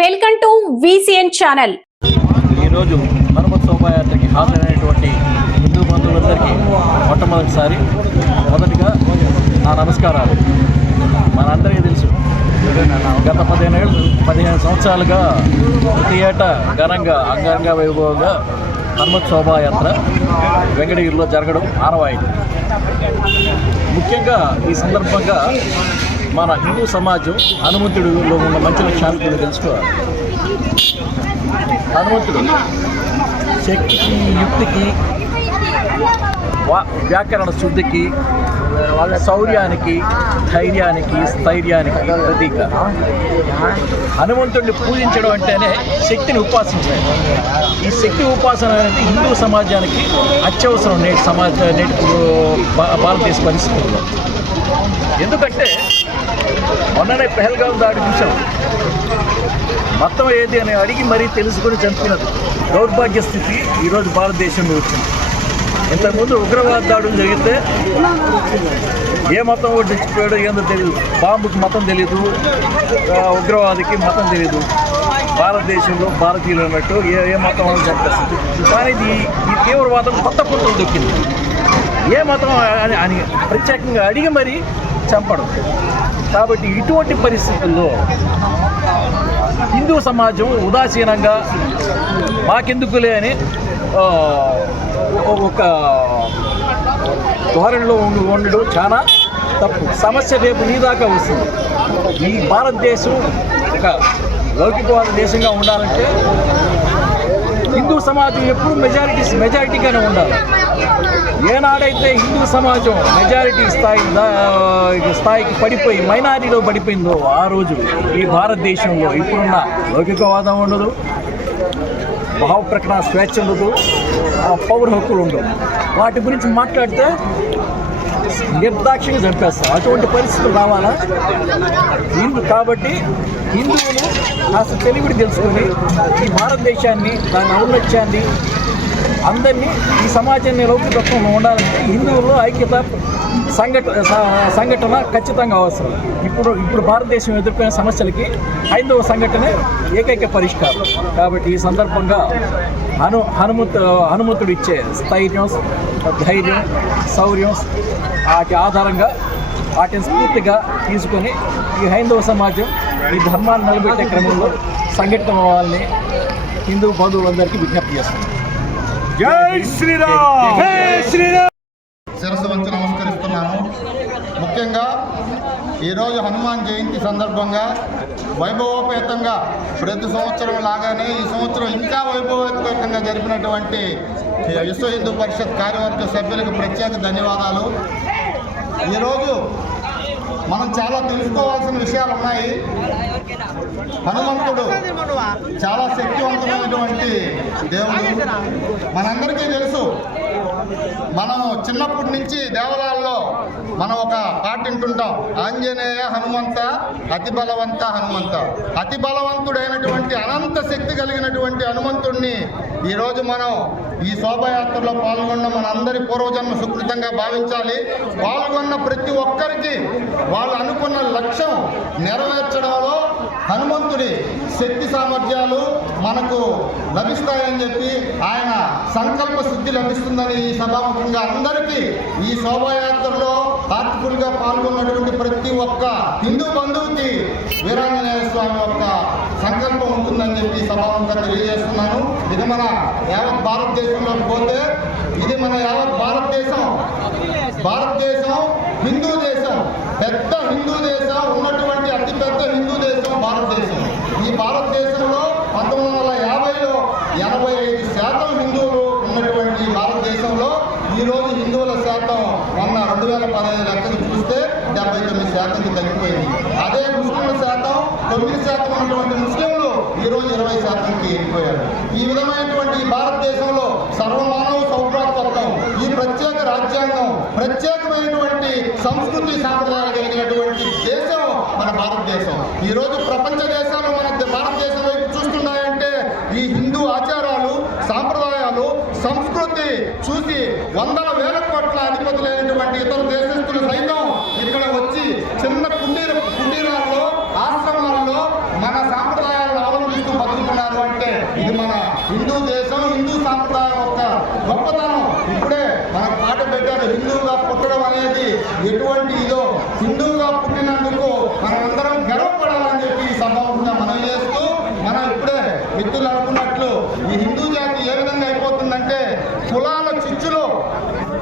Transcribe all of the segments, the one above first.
Welcome to VCN channel. ఈరోజు హనుమత్ శోభాయాత్రకి హాజరైనటువంటి హిందూ బంధువులందరికీ మొదటిగా నా నమస్కారాలు. మనందరికీ తెలుసు, గత 15 సంవత్సరాలుగా ప్రతి ఏటా ఘనంగా అంగరంగ వైభవంగా హనుమత్ శోభాయాత్ర వెంకటగిరిలో జరగడం ఆనవాయితీ. ముఖ్యంగా ఈ సందర్భంగా మన హిందూ సమాజం హనుమంతుడిలో ఉన్న మంచి లక్షణాలు తెలుసుకోవాలి. హనుమంతుడు శక్తికి, యుక్తికి, వ్యాకరణ శుద్ధికి, శౌర్యానికి, ధైర్యానికి, స్థైర్యానికి ప్రతీక. హనుమంతుడిని పూజించడం అంటేనే శక్తిని ఉపాసించాలి. ఈ శక్తి ఉపాసన అనేది హిందూ సమాజానికి అత్యవసరం నేటి భారతదేశ పరిస్థితుల్లో. ఎందుకంటే మొన్ననే పెహల్గాం దాడి చూసాం. మొత్తం ఏది అని అడిగి మరీ తెలుసుకొని చంపినది దౌర్భాగ్య స్థితి ఈరోజు భారతదేశంలో వచ్చింది. ఇంతకుముందు ఉగ్రవాద దాడులు జరిగితే ఏ మతం ఒకటి చచ్చిపోయాడో ఏందో తెలియదు, బాంబుకి మతం తెలియదు, ఉగ్రవాదికి మతం తెలియదు. భారతదేశంలో భారతీయులు అన్నట్టు ఏ మతం చంపేస్తుంది. కానీ ఈ తీవ్రవాదం కొత్త పుట్టలు దొక్కింది. ఏ మతం అని ప్రత్యేకంగా అడిగి మరీ చంపడం. కాబట్టి ఇటువంటి పరిస్థితుల్లో హిందూ సమాజం ఉదాసీనంగా మాకెందుకులే అని ఒక ధోరణిలో ఉండడం చాలా తప్పు. సమస్య రేపు నీ దాకా వస్తుంది. ఈ భారతదేశం ఒక లౌకికవాద దేశంగా ఉండాలంటే హిందూ సమాజం ఎప్పుడు మెజారిటీగానే ఉండాలి. ఏనాడైతే హిందూ సమాజం మెజారిటీ స్థాయికి పడిపోయి మైనారిటీలో పడిపోయిందో ఆ రోజు ఈ భారతదేశంలో ఇప్పుడున్న లౌకికవాదం ఉండదు, భావప్రకటన స్వేచ్ఛ ఉండదు, పౌర హక్కులు ఉండవు. వాటి గురించి మాట్లాడితే నిర్దాక్షిణ్యంగా చంపేస్తాం. అటువంటి పరిస్థితులు రావాలా? కాబట్టి హిందువులు కాస్త తెలివిడి తెలుసుకొని ఈ భారతదేశాన్ని, దాని ఔన్నత్యాన్ని, అందరినీ, ఈ సమాజాన్ని లౌకికత్వంలో ఉండాలంటే హిందువుల్లో ఐక్యత సంఘటన ఖచ్చితంగా అవసరం. ఇప్పుడు భారతదేశం ఎదుర్కొనే సమస్యలకి హైందవ సంఘటన ఏకైక పరిష్కారం. కాబట్టి ఈ సందర్భంగా హనుమంతుడు ఇచ్చే స్థైర్యం, ధైర్యం, శౌర్యం వాటి ఆధారంగా వాటిని స్ఫూర్తిగా తీసుకొని ఈ హైందవ సమాజం ఈ ధర్మాన్ని నిలబెట్టే క్రమంలో సంఘటన అవ్వాలని హిందూ బంధువులందరికీ విజ్ఞప్తి చేస్తున్నాం. జై శ్రీరామ్! జై శ్రీరామ్! శిరస్సు వంచి నమస్కరిస్తున్నాను. ముఖ్యంగా ఈరోజు హనుమాన్ జయంతి సందర్భంగా వైభవోపేతంగా ప్రతి సంవత్సరం లాగానే ఈ సంవత్సరం ఇంకా వైభవోపేతంగా జరిపినటువంటి విశ్వ హిందూ పరిషత్ కార్యవర్గ సభ్యులకు ప్రత్యేక ధన్యవాదాలు. ఈరోజు మనం చాలా తెలుసుకోవాల్సిన విషయాలు ఉన్నాయి. హనుమంతుడు చాలా శక్తివంతమైనటువంటి దేవుడు. మనందరికీ తెలుసు, మనం చిన్నప్పటి నుంచి దేవాలయాల్లో మనం ఒక పాట వింటుంటాం, ఆంజనేయ హనుమంత అతి బలవంత హనుమంత. అతి బలవంతుడైనటువంటి అనంత శక్తి కలిగినటువంటి హనుమంతుడిని ఈరోజు మనం ఈ శోభాయాత్రలో పాల్గొన్న మనందరి పూర్వజన్మ సుకృతంగా భావించాలి. పాల్గొన్న ప్రతి ఒక్కరికి వాళ్ళు అనుకున్న లక్ష్యం నెరవేర్చడంలో హనుమంతుడి శక్తి సామర్థ్యాలు మనకు లభిస్తాయని చెప్పి ఆయన సంకల్ప సిద్ధి లభిస్తుందని ఈ సభాముఖంగా అందరికీ ఈ శోభాయాత్రలో హార్ట్ఫుల్గా పాల్గొన్నటువంటి ప్రతి ఒక్క హిందూ బంధువుకి వీరాంజనేయ స్వామి యొక్క సంకల్పం ఉంటుందని చెప్పి సభాముఖంగా తెలియజేస్తున్నాను. ఇది మన యావత్ భారతదేశంలోకి పోతే ఇది మన యావత్ భారతదేశం హిందూ దేశం, పెద్ద హిందూ దేశం, ఉన్నటువంటి అతిపెద్ద హిందూ దేశం భారతదేశం. ఈ భారతదేశంలో 1950లో 85% హిందువులు ఉన్నటువంటి భారతదేశంలో ఈరోజు హిందువుల శాతం 2015 లెక్కలు చూస్తే 79%కి తగ్గిపోయింది. అదే ముస్లింల శాతం 9% ఉన్నటువంటి ముస్లింలు ఈరోజు 20%కి ఎక్కిపోయారు. ఈ విధమైనటువంటి భారతదేశంలో సర్వమానవ సౌభ్రాతత్వం, ఈ ప్రత్యేక రాజ్యాంగం, ప్రత్యేకమైనటువంటి సంస్కృతి సాంప్రదాయాలు కలిగినటువంటి దేశం మన భారతదేశం. ఈరోజు ప్రపంచ దేశాలు మన భారతదేశం వైపు చూస్తున్నాయంటే ఈ హిందూ ఆచారాలు, సాంప్రదాయాలు, సంస్కృతి చూసి వందల వేల కోట్ల అధిపతులైనటువంటి ఇతర దేశస్తులు సైతం ఇక్కడ వచ్చి చిన్న కుండీరాల్లో, ఆశ్రమాల్లో మన సాంప్రదాయాలను అవలంబిస్తారు. మిత్రులు అనుకున్నట్లు ఈ హిందూ జాతి ఏ విధంగా అయిపోతుందంటే కులాల చిచ్చులో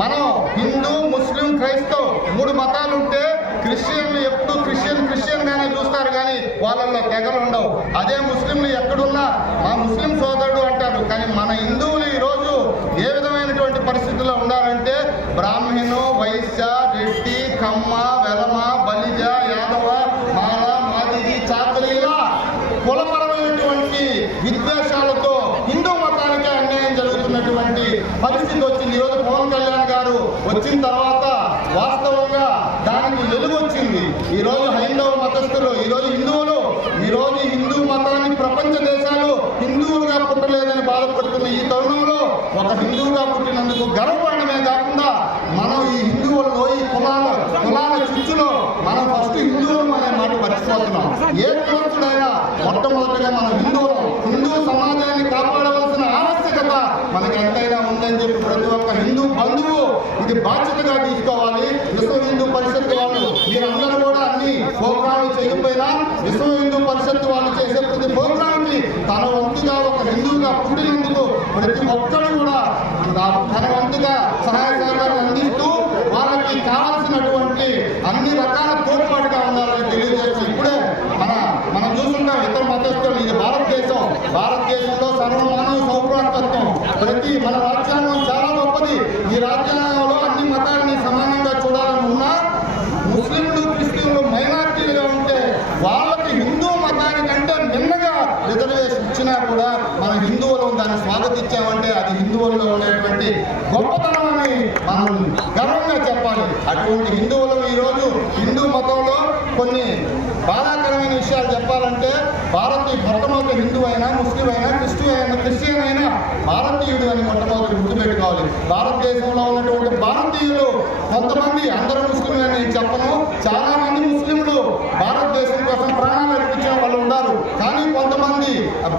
మనం హిందూ, ముస్లిం, క్రైస్తవ్ 3 మతాలు ఉంటే క్రిస్టియన్లు ఎప్పుడు క్రిస్టియన్గానే చూస్తారు కానీ వాళ్ళల్లో తెగలు ఉండవు. అదే ముస్లింలు ఎక్కడున్నా మా ముస్లిం సోదరుడు అంటారు. కానీ మన హిందువులు ఈరోజు ఏ విధమైనటువంటి పరిస్థితుల్లో ఉండాలంటే బ్రాహ్మణు, వైశ్య, రెడ్డి, కమ్మ, వెలమ, బలిజ, యాదవ, మాల, మాదిరి, చాకలి ఇలా కులపరమైనటువంటి విద్వేషాలతో హిందూ మతానికి అన్యాయం జరుగుతున్నటువంటి పరిస్థితి వచ్చింది. ఈరోజు పవన్ కళ్యాణ్ గారు వచ్చిన తర్వాత వాస్తవంగా దానికి వెలుగు వచ్చింది. ఈరోజు హైందవ మతస్థులు, ఈరోజు హిందువులు, ఈరోజు హిందూ మతాన్ని ప్రపంచ దేశాలు హిందువులుగా పుట్టలేదని బాధపడుతున్న ఈ తరుణంలో ఒక హిందువుగా పుట్టినందుకు గర్వపడమే కాకుండా మనం ఈ హిందువుల్లో ఈ కులాల చిచ్చులో మనం ఫస్ట్ హిందువులు అనే మాట మర్చిపోతున్నాం. ఏ కులస్తుడైనా మొట్టమొదటిగా మనం హిందూ సమాజాన్ని కాపాడవలసిన ఆవశ్యకత మనకి ఎంతైనా ఉందని చెప్పి ప్రతి ఒక్క హిందూ బంధువు ఇది బాధ్యతగా తీసుకోవాలి. విశ్వ హిందూ పరిషత్ వాళ్ళు మీరందరూ కూడా అన్ని ప్రోగ్రాములు చేయకపోయినా విశ్వ హిందూ పరిషత్ వాళ్ళు చేసే ప్రతి ప్రోగ్రాంకి తన వంతుగా ఒక హిందువుగా పుట్టినందుకు ప్రతి ఒక్కరు కూడా తన వంతుగా సహాయ సహకారాలు అందిస్తూ వాళ్ళకి కావాల్సినటువంటి అన్ని రకాల తోడ్పాటుగా ఉండాలని తెలియజేస్తూ ఇప్పుడే మనం చూస్తుంటాం ఇతర మతస్థులు. ఇది భారతదేశంలో సర్వమానవ సౌభ్రాతత్వం ప్రతి మన రాజ్యాంగం చాలా గొప్పది. ఈ రాజ్యాంగంలో అన్ని మతాలని సమానంగా చూడాలని ఉన్నా ముస్లింలు, క్రిస్టియన్లు మైనార్టీలుగా ఉంటే వాళ్ళకి హిందూ మతానికంటే నిన్నగా రిజర్వేషన్ ఇచ్చినా కూడా మన హిందువులు దాన్ని స్వాగతించామంటే అది హిందువుల్లో ఉండేటువంటి గొప్పతనం అని మనం గర్వంగా చెప్పాలి. అటువంటి హిందువులు ఈరోజు హిందూ మతంలో కొన్ని బాధాకరమైన విషయాలు చెప్పాలంటే మొట్టమొదటి హిందూ అయినా, ముస్లిం అయినా, క్రిస్టియన్ అయినా భారతీయుడు అని మొట్టమొదటి గుర్తుపెట్టుకోవాలి. భారతదేశంలో ఉన్నటువంటి భారతీయులు కొంతమంది, అందరూ ముస్లింలు అని నేను చెప్పను, చాలా మంది ముస్లింలు భారతదేశం కోసం ప్రాణాలు అర్పించిన వాళ్ళు ఉన్నారు. కానీ కొంతమంది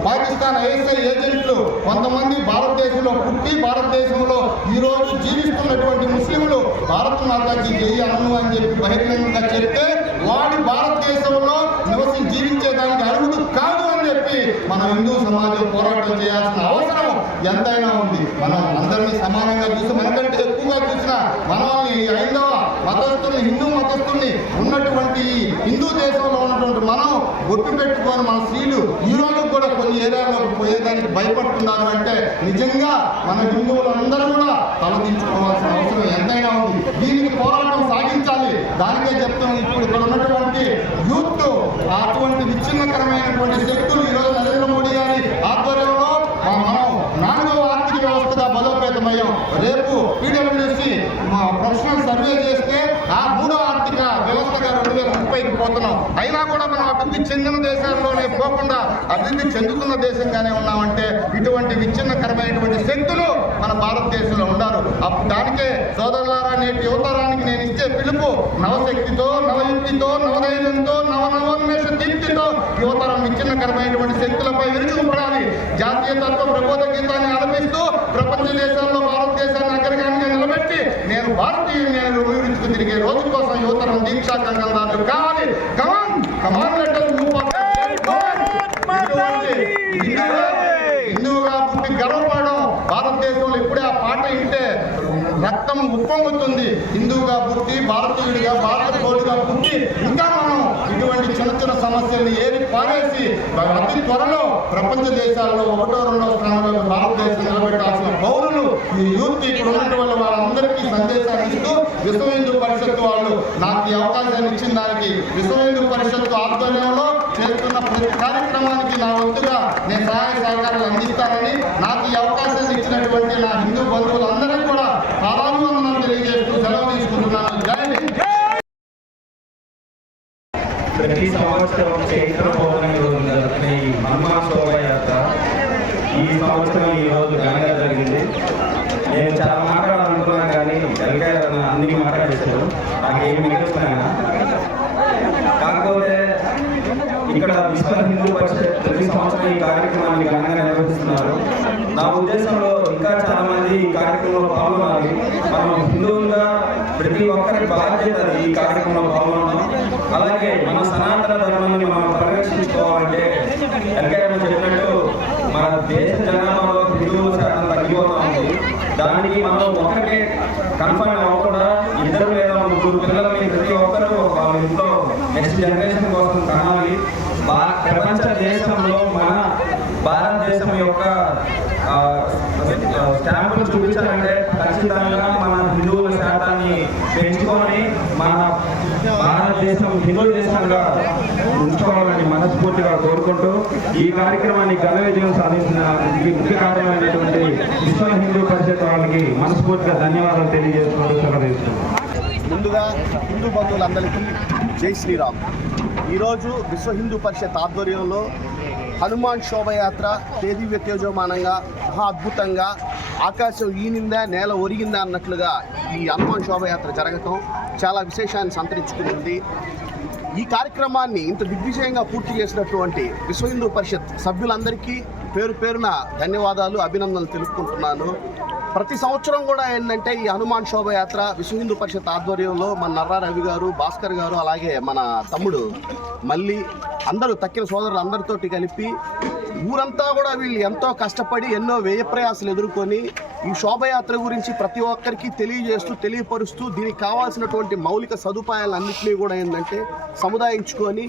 పాకిస్తాన్ ఐఎస్ఐ ఏజెంట్లు, కొంతమంది భారతదేశంలో పుట్టి భారతదేశంలో ఈరోజు జీవిస్తున్నటువంటి ముస్లింలు భారత మాతాకి జై అను అని చెప్పి బహిరంగంగా చెప్తే వాడి భారతదేశంలో జీవించేదానికి అర్హుడు కాదు అని చెప్పి మన హిందూ సమాజం పోరాటం చేయాల్సిన అవసరం ఎంతైనా ఉంది. మనం అందరినీ సమానంగా చూసి మనకంటే ఎక్కువగా చూసిన మనల్ని హైందవ మతస్థుల్ని, హిందూ మతస్థుల్ని ఉన్నటువంటి హిందూ దేశంలో ఉన్నటువంటి మనం ఒట్టు పెట్టుకొని మన స్త్రీలు ఈ రోజు కూడా కొన్ని ఏరియాలోకి పోయేదానికి భయపడుతున్నారు అంటే నిజంగా మన హిందువులందరూ కూడా తలదించుకోవాల్సిన అవసరం ఎంతైనా ఉంది. దీనికి పోరాటం సాగించాలి. దానికే చెప్తాం ఇప్పుడు ఇక్కడ ఉన్నటువంటి యూత్ అటువంటి విచ్ఛిన్నకరమైనటువంటి శక్తులు ఈరోజు నరేంద్ర మోడీ గారి ఆధ్వర్యంలో మనం 4వ ఆర్థిక వ్యవస్థగా బలోపేతమయ్యాం. రేపు PWC ప్రొఫెషనల్ సర్వే చేస్తే ఆ 3వ ఆర్థిక వ్యవస్థగా 2030కి పోతున్నాం. అయినా కూడా మనం అభివృద్ధి చెందిన దేశాల్లోనే పోకుండా అభివృద్ధి చెందుతున్న దేశంగానే ఉన్నామంటే ఇటువంటి విచ్ఛిన్నకరమైనటువంటి శక్తులు మన భారతదేశంలో ఉన్నారు. దానికే సోదరులారా, నేటి యువతరానికి నేను ఇచ్చే పిలుపు నవశక్తితో, నవయుక్తితో, నవధైర్యంతో, నవోన్మేష దీప్తితో యువతరం విచ్ఛిన్నకరమైనటువంటి శక్తులపై విరుచుకుపడాలి. జాతీయ తత్వ ప్రబోధ గీతాన్ని ఆలపిస్తూ ప్రపంచ దేశాల్లో భారతదేశాన్ని అగ్రగామిగా నిలబెట్టి నేను భారతీయుని నేను వివరించుకు తిరిగే రోజు కోసం యువతరం దీక్షా కంగళదారులు కావాలి. కమాన్ లెటర్ హిందువుగా పుట్టి గర్వపడడం. భారతదేశంలో ఇప్పుడే ఆ పాట వింటే రక్తం ఉప్పొంగుతుంది. హిందువుగా పుట్టి, భారతీయుడిగా, భారత పౌరుడిగా పుట్టి ఇంకా మనం ఇటువంటి చిన్న సమస్యల్ని ఏరి పారేసి అతి త్వరలో ప్రపంచ దేశాల్లో 1వ 2వ స్థానంలో భారతదేశం నిలబెట్టాల్సిన పౌరులు ఈ యూత్ ఇక్కడ ఉన్నటువంటి వాళ్ళందరికీ సందేశాన్ని ఇస్తూ విశ్వ హిందూ పరిషత్ వాళ్ళు నాకు ఈ అవకాశాన్ని ఇచ్చిన దానికి, విశ్వ హిందూ పరిషత్ ఆధ్వర్యంలో చేస్తున్న ప్రతి కార్యక్రమానికి నా వంతుగా నేను సహాయ సహకారాలు అందిస్తానని, నాకు ఈ అవకాశాన్ని ఇచ్చినటువంటి నా హిందూ బంధువులందరికీ కూడా పాదాభివందనం తెలియజేస్తూ సెలవు తీసుకుంటున్నాను. జై హింద్. ప్రతి సంవత్సరం చైత్ర పౌర్ణమి రోజు జరుగుతున్న ఈ హనుమాన్ శోభయాత్ర ఈ సంవత్సరం ఈ రోజు ఘనంగా జరిగింది. నేను చాలా మాట్లాడాలనుకున్నాను కానీ అన్ని మాట్లాడేశారు, నాకు ఏమి మిగులుతున్నాయా. కాకపోతే ఇక్కడ విశ్వ హిందూ పరిషత్ ప్రతి సంవత్సరం ఈ కార్యక్రమాన్ని ఘనంగా నిర్వహిస్తున్నారు. నా ఉద్దేశంలో ఇంకా చాలా మంది ఈ కార్యక్రమంలో పాల్గొనాలి. మనం హిందువులుగా ప్రతి ఒక్కరి బాధ్యత ఈ కార్యక్రమంలో పాల్గొనడం. అలాగే మన సనాతన ధర్మాన్ని మనం పరిరక్షించుకోవాలంటే వెంకయ్య చెప్పినట్టు దానికి మనం ఒకటే కన్ఫర్మ్ అవ్వకుండా ఇద్దరు లేదా ముగ్గురు పిల్లలని ప్రతి ఒక్కరూ వాళ్ళ ఇంట్లో నెక్స్ట్ జనరేషన్ కోసం కనాలి. ప్రపంచ దేశంలో మన భారతదేశం యొక్క స్టాంపులు చూపించాలంటే ఖచ్చితంగా మన హిందువుల శాతాన్ని పెంచుకొని మన భారతదేశం హిందూ దేశంగా ఉంచుకోవాలని మనస్ఫూర్తిగా కోరుకుంటూ ఈ కార్యక్రమాన్ని ఘన విజయం సాధించిన ముఖ్య కార్యమైనటువంటి విశ్వ హిందూ పరిషత్ వాళ్ళకి మనస్ఫూర్తిగా ధన్యవాదాలు తెలియజేసుకుంటూ సెలవుస్తున్నాను. ముందుగా హిందూ బంధువులందరికీ జై శ్రీరామ్. ఈరోజు విశ్వ హిందూ పరిషత్ ఆధ్వర్యంలో హనుమాన్ శోభయాత్ర తేదీ వ్యత్యోజమానంగా మహా అద్భుతంగా ఆకాశం ఈనిందా నేల ఒరిగిందా అన్నట్లుగా ఈ హనుమాన్ శోభయాత్ర జరగటం చాలా విశేషాన్ని సంతరించుకునింది. ఈ కార్యక్రమాన్ని ఇంత దిగ్విజయంగా పూర్తి చేసినటువంటి విశ్వ హిందూ పరిషత్ సభ్యులందరికీ పేరు పేరున ధన్యవాదాలు, అభినందనలు తెలుపుకుంటున్నాను. ప్రతి సంవత్సరం కూడా ఏంటంటే ఈ హనుమాన్ శోభయాత్ర విశ్వ హిందూ పరిషత్ ఆధ్వర్యంలో మన నర్రా రవి గారు, భాస్కర్ గారు, అలాగే మన తమ్ముడు మళ్ళీ అందరూ తక్కిన సోదరులు అందరితోటి కలిపి ఊరంతా కూడా వీళ్ళు ఎంతో కష్టపడి ఎన్నో వ్యయ ప్రయాసాలు ఎదుర్కొని ఈ శోభయాత్ర గురించి ప్రతి ఒక్కరికి తెలియజేస్తూ తెలియపరుస్తూ దీనికి కావాల్సినటువంటి మౌలిక సదుపాయాలన్నింటినీ కూడా ఏంటంటే సముదాయించుకొని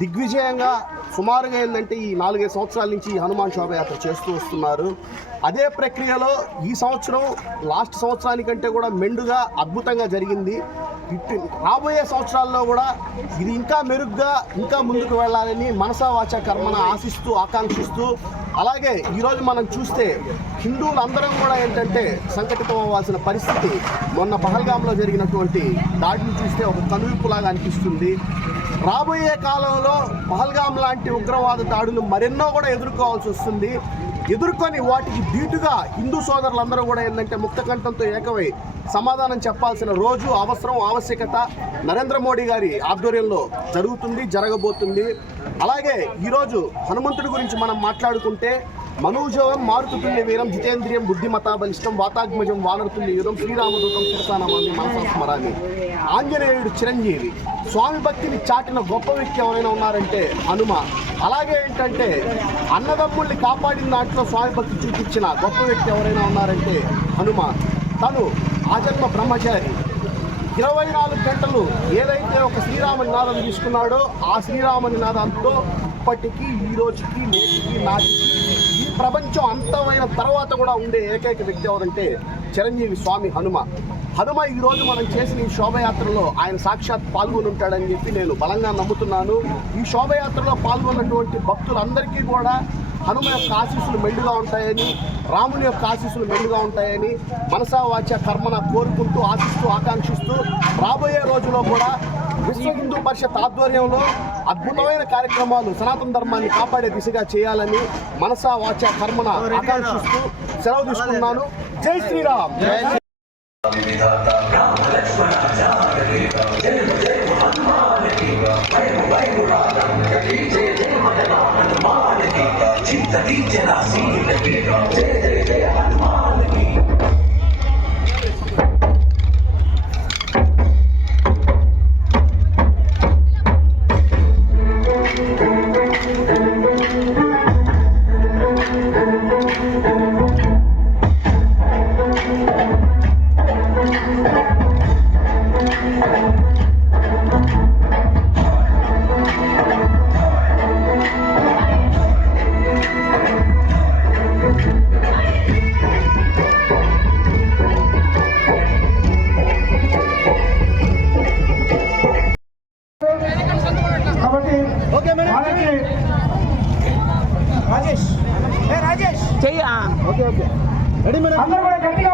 దిగ్విజయంగా సుమారుగా ఏంటంటే ఈ 4-5 సంవత్సరాల నుంచి ఈ హనుమాన్ శోభయాత్ర చేస్తూ వస్తున్నారు. అదే ప్రక్రియలో ఈ సంవత్సరం లాస్ట్ సంవత్సరానికంటే కూడా మెండుగా అద్భుతంగా జరిగింది. రాబోయే సంవత్సరాల్లో కూడా ఇది ఇంకా మెరుగ్గా ఇంకా ముందుకు వెళ్ళాలని మనసా వాచా కర్మన ఆశిస్తూ ఆకాంక్షిస్తూ, అలాగే ఈరోజు మనం చూస్తే హిందువులందరం కూడా ఏంటంటే సంకటితం అవ్వాల్సిన పరిస్థితి మొన్న పహల్గామ్లో జరిగినటువంటి దాడిని చూస్తే ఒక కనువిప్పులాగా అనిపిస్తుంది. రాబోయే కాలంలో పహల్గామ్ లాంటి ఉగ్రవాద దాడులు మరెన్నో కూడా ఎదుర్కోవాల్సి వస్తుంది. ఎదుర్కొని వాటికి ధీటుగా హిందూ సోదరులందరూ కూడా ఏంటంటే ముక్తకంఠంతో ఏకమై సమాధానం చెప్పాల్సిన రోజు, అవసరం, ఆవశ్యకత నరేంద్ర మోడీ గారి ఆధ్వర్యంలో జరగబోతుంది. అలాగే ఈరోజు హనుమంతుడి గురించి మనం మాట్లాడుకుంటే మనోజవం మారుతుల్య వీరం జితేంద్రియం బుద్ధిమతా బలిష్టం వాతాత్మజం వానరుతుల్య యుధం శ్రీరామదూతం శిరసానమాన్ని మనసా స్మరాన్ని. ఆంజనేయుడు చిరంజీవి, స్వామి భక్తిని చాటిన గొప్ప వ్యక్తి ఎవరైనా ఉన్నారంటే హనుమ. అలాగే ఏంటంటే అన్నదమ్ముల్ని కాపాడిన దాంట్లో స్వామి భక్తి చూపించిన గొప్ప వ్యక్తి ఎవరైనా ఉన్నారంటే హనుమ. తను ఆజన్మ బ్రహ్మచారి. 24 గంటలు ఏదైతే ఒక శ్రీరామ నినాదం తీసుకున్నాడో ఆ శ్రీరామ నినాదంతో ఇప్పటికీ ఈ రోజుకి నేటికి నాటికి ఈ ప్రపంచం అంతమైన తర్వాత కూడా ఉండే ఏకైక వ్యక్తి ఎవరంటే చిరంజీవి స్వామి హనుమ. ఈరోజు మనం చేసిన ఈ శోభయాత్రలో ఆయన సాక్షాత్ పాల్గొని ఉంటాడని చెప్పి నేను బలంగా నమ్ముతున్నాను. ఈ శోభయాత్రలో పాల్గొన్నటువంటి భక్తులందరికీ కూడా హనుమ యొక్క ఆశీస్సులు మెండుగా ఉంటాయని, రాముని యొక్క ఆశీస్సులు మెండుగా ఉంటాయని మనసా వాచ కర్మన కోరుకుంటూ ఆశిస్తూ ఆకాంక్షిస్తూ రాబోయే రోజుల్లో కూడా విశ్వ హిందూ పరిషత్ ఆధ్వర్యంలో అద్భుతమైన కార్యక్రమాలు సనాతన ధర్మాన్ని కాపాడే దిశగా చేయాలని మనసా వాచ కర్మన ఆకాంక్షిస్తూ సెలవు తీసుకున్నాను. జై శ్రీరామ్. రాజేష్ చెయ్యి. Okay ready madam. అందరూ కూడా గట్టిగా